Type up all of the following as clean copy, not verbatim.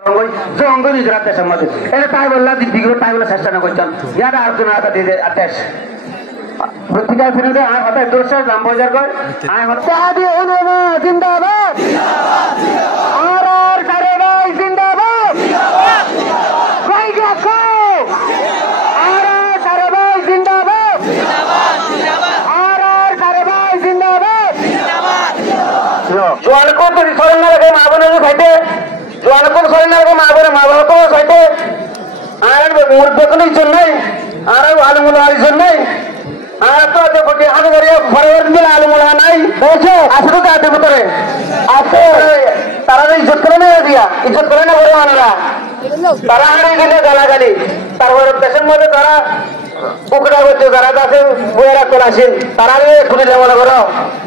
জঙ্গ নিজের দেশের মধ্যে এটা তাই বললাম দিদিগুলো তাই বলে চেষ্টা না করছেন ইয়ার আর কোনো আটা দিয়ে দেশ পত্রিকা ফিরে আয় হঠাৎ দোষ দাম বাজার করে আয় হঠাৎ জিন্দাবাদ আর আর সারে ভাই জিন্দাবাদ আর আর সারে ভাই জিন্দাবাদ আর আর সারে ভাই জিন্দাবাদ জোয়াল কোন তো সরেন না লাগে মা বোনের খাইতে জোয়াল কোন সরেন না লাগে মা বাবা খাইতে আর মুরব্ব কোনো ইচ্ছন নাই আর আলমুল আলিজন নাই আর তো আছে কোটি হাতে করে ফরওয়ার্ড দিলে আলমুল নাই বলছো আসলে তো আছে ভিতরে আছে তারা ইজ্জত করে না দিয়া ইজ্জত করে না বলে মানারা তারা হারিয়ে গেলে গালাগালি তারপরে দেশের মধ্যে তারা পুকড়া করছে যারা আছে বইয়েরা করে আসেন তারা খুঁজে যাবো মনে করো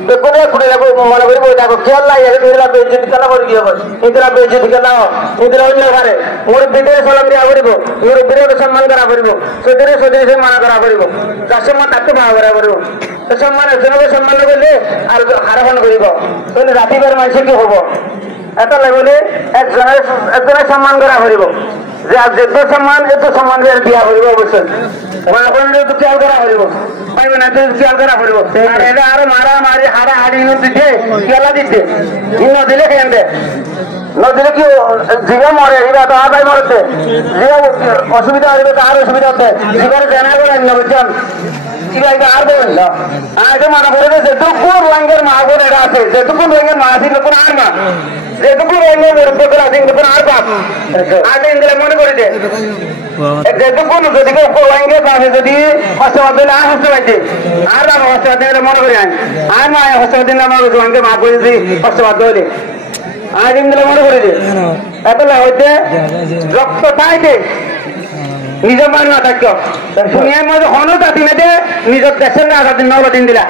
বেকুনে খুঁজে যাবো মনে করি বই থাকো খেয়াল নাই নিজেরা বেজ্জতি খেলা করে কি হবে নিজেরা বেজ্জতি খেলা নিজেরা অন্য ঘরে মুরব্বীদের সালাম দেওয়া করিব মুরব্বীদের সম্মান করা করিব সদরে সদরে মানা করা করিব যার সম্মান তাকে মানা করা করিব সম্মান একজনকে সম্মান করলে আর হারাফান করিব তাহলে রাতিবার মানুষে কি হবো এত লাগলে একজনের সম্মান করা করিব যে আর যেত সম্মান এত সম্মান দিয়া করিব অবশ্যই আপনাদের তো খেয়াল করা করিব পাইবে না খেয়াল করা করিব আর এটা আরো মারামারি হাড়াহাড়ি দিতে খেলা দিতে নদিলে খেয়ে দে নদিলে কি জিগা মরে এরা তো আদায় মরতে জিগা অসুবিধা হইবে তো আর অসুবিধা হচ্ছে জিগারে জানা করে বুঝছেন আর দেবেন না আগে মানা করে যেটুকু রোহিঙ্গার মা বোন এটা আছে যেটুকু রোহিঙ্গার মা আছে কোন আর মা যেটুকু রোহিঙ্গার মুরব্বীদের আছে কোন আর বাপ আগে ইন্দিরা মনে করে দে যেটুকু যদি রোহিঙ্গার আছে যদি হস্তবাদ দিলে আর হস্ত পাইছে আর বাবা হস্তবাদ দিলে মনে করি আর মা হস্তবাদ দিলে আমার রোহিঙ্গার মা বোন যদি হস্তবাদ দিলে আজ ইন্দিরা মনে করে দে এত হইতে রক্ত পাইতে নিজের মান না থাকতো দুনিয়ার মধ্যে হনো জাতি মেয়েতে নিজের দেশের না দিন নব দিন দিলা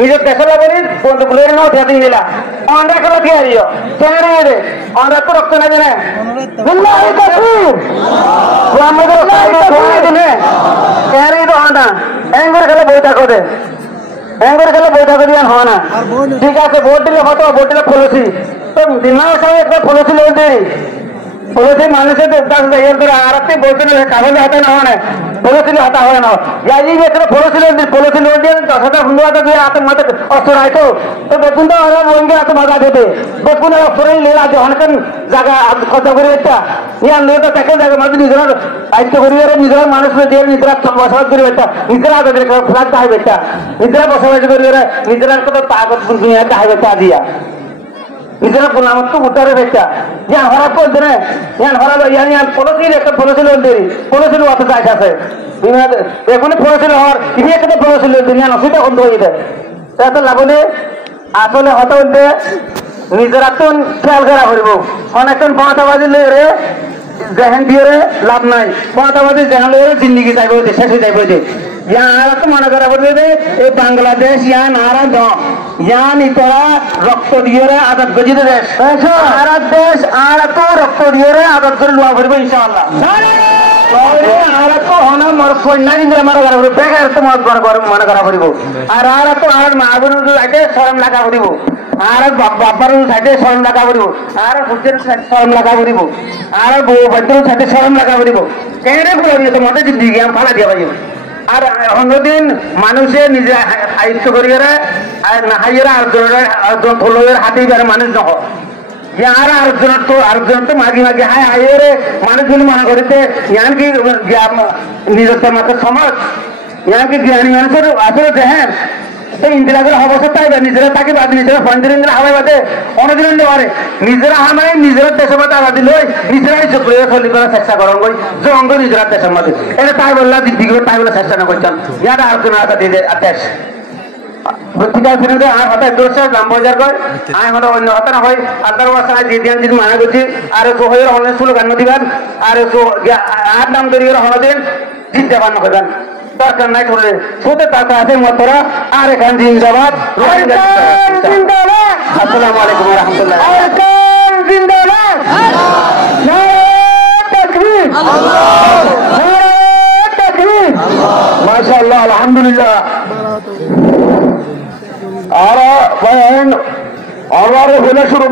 নিজের দেশের লাগি বন্ধুগুলোর নাও দিন দিলা অন্ধ্রা খেলা দিয়ে দিও কেন রে অন্ধ্রা তো রক্ত না দিনে খেলে বই থাকো দে এঙ্গর খেলে বই থাকো দিয়ে হয় না ঠিক আছে ভোট দিলে হতো ভোট দিলে ফলসি তো দিনের সময় একটা ফলসি লোক দেরি পলিসি মানুষের আরেকটি বলছিল কাগজে হাতে না হয় পলিসি হাতে হয় না যাই পলিসি লোক দিয়ে 10,000 15,000 দিয়ে হাতে মাথে অস্ত্র রাখতো তো দেখুন তো রোহিঙ্গা হাতে মাথা দিতে দেখুন অস্ত্র লীলা অনেকেন জায়গা খরচা করে একটা ইয়ার লোক তাকে জায়গা মাঝে নিজেরা দায়িত্ব করি নিজেরা মানুষ দিয়ে নিজেরা বসবাস করি একটা নিজেরা ফ্লাট চাইবে একটা নিজেরা বসবাস করি নিজেরা কত তাগত দুনিয়া চাইবে তা দিয়া নিজেরা গুলামত তো উঠারে বেচা ইয়ান হরা কই দেনে ইয়ান হরা ইয়ান পলিসির একটা পলিসি লোন দেরি পলিসি অত চাইছে আছে এখন পলিসি হর ইনি একটা পলিসি লোন দিন অসুবিধা বন্ধ হয়ে যায় এত লাগলে আসলে হতে হতে নিজেরা তো খেয়াল করা করব অনেকজন পৌঁছাবাজি লয়ে জেহেন দিয়ে লাভ নাই পৌঁছাবাজি জেহেন লয়ে জিন্দগি যাইব শেষ হয়ে যাইব যে ইয়ার তো মনে করা করবে এই বাংলাদেশ ইয়ান আর ইয়ান ইতরা রক্ত দিয়ে আজাদ গজিত দেশ আর দেশ আর তো রক্ত দিয়ে আজাদ করে লোয়া করবো ইনশাআল্লাহ আর তো হনা মর কন্যা ইন্দ্র মনে করা করবো বেকার তো মনে করা করব আর তো আর মা বোন আগে শরম লাগা করিব আর বাবার সাথে শরম লাগা করিব আর সূর্যের শরম লাগা করিব আর বউ বাদ্যর সাথে শরম লাগা করিব কেন বলি তোমাদের জিন্দিগি আমি ফালা দিয়া পাইব আর অন্যদিন মানুষে নিজে আয়ত্ত করিয়ে আর না হাইয়েরা আরেকজন ফলোয়ের হাতেই বেড়ে মানুষ নহ আর আরেকজন তো মাগি হাই হাইয়ে মানুষগুলি মনে করিতে ইয়ান কি নিজের মাত্র সমাজ ইয়ান কি জ্ঞানী মানুষের আসলে দেখেন তো ইন্দিরাদের অবস্থা তাই নিজেরা তাকে বাদ নিজেরা ফন্দির ইন্দিরা হাওয়াই বাদে অনেকদিন পারে নিজেরা হামাই নিজের দেশের মধ্যে আবাদি লই নিজেরাই চক্রিয় চলি করার চেষ্টা করেন গই যে অঙ্গ নিজেরা দেশের মধ্যে এটা তাই বললাম দিদিগুলো তাই বলে চেষ্টা না করছেন ইয়ার আলোচনা আছে দিদি দেশ পত্রিকা ফিরে আর হঠাৎ দোষ দাম বাজার করে আয় হলো অন্য হতা না হয় আল্লাহর বাসায় দিদিয়ান যদি মানা করছি আর সোহের অনেক স্লোগান দিবেন আর আর নাম তৈরি করে হলদিন জিততে পার না করবেন দরকার নাই করে শুধু টাকা আছে মতরা আর এখান জিন্দাবাদ আসসালামু আলাইকুম রহমতুল্লাহ জিন্দাবাদ মাশাআল্লাহ আলহামদুলিল্লাহ আর হলে শুরু